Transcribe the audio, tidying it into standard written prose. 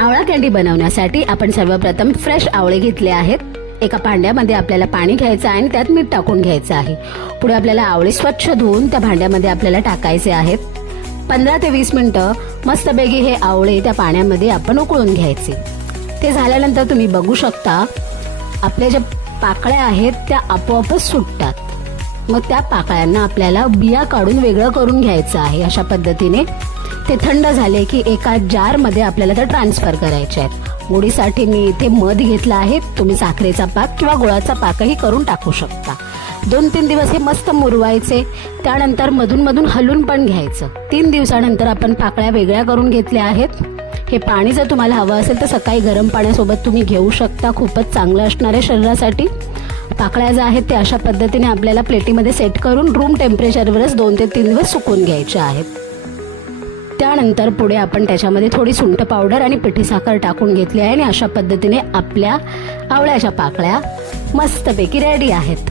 आवळा कँडी बनवण्यासाठी आपण सर्वप्रथम फ्रेश आवळे घेतले आहेत। एका भांड्यामध्ये आपल्याला पाणी घ्यायचं आहे आणि त्यात मीठ टाकून घ्यायचं आहे। पुढे आपल्याला आवळे स्वच्छ धुवून त्या भांड्यामध्ये आपल्याला टाकायचे आहेत। 15 ते 20 मिनिटं मस्तपैकी हे आवळे त्या पाण्यामध्ये आपण उकळून घ्यायचे। ते झाल्यानंतर तुम्ही बघू शकता आपल्या ज्या पाकळ्या आहेत त्या आपोआपच सुटतात। मग त्या पाकळ्यांना आपल्याला बिया काढून वेगळं करून घ्यायचं आहे। अशा पद्धतीने ते थंड झाले की एका जार मध्ये आपल्याला ते ट्रान्सफर करायचे आहेत। गोडीसाठी मी इथे मध घेतला आहे, तुम्ही साखरेचा पाक किंवा गुळाचा पाकही करून टाकू शकता। 2-3 दिवस हे मस्त मुरवायचे, त्यानंतर मधून मधून हलून पण घ्यायचं। 3 दिवसानंतर आपण पाकळ्या वेगळ्या करून घेतल्या आहेत। हे पाणी जर तुम्हाला हवं असेल तर सकाळी गरम पाण्यासोबत तुम्ही घेऊ शकता, खूपच चांगलं असणार आहे शरीरासाठी। पाकळ्या ज्या आहेत ते अशा पद्धतीने आपल्याला प्लेटीमध्ये सेट करून रूम टेम्परेचरवरच 2 ते 3 दिवस सुकून घ्यायच्या आहेत। त्यानंतर पुढे आपण त्याच्यामध्ये थोडी सुंठ पावडर आणि पिठी साखर टाकून घेतली आहे आणि अशा पद्धतीने आपल्या आवळ्याच्या पाकळ्या मस्तपैकी रेडी आहेत।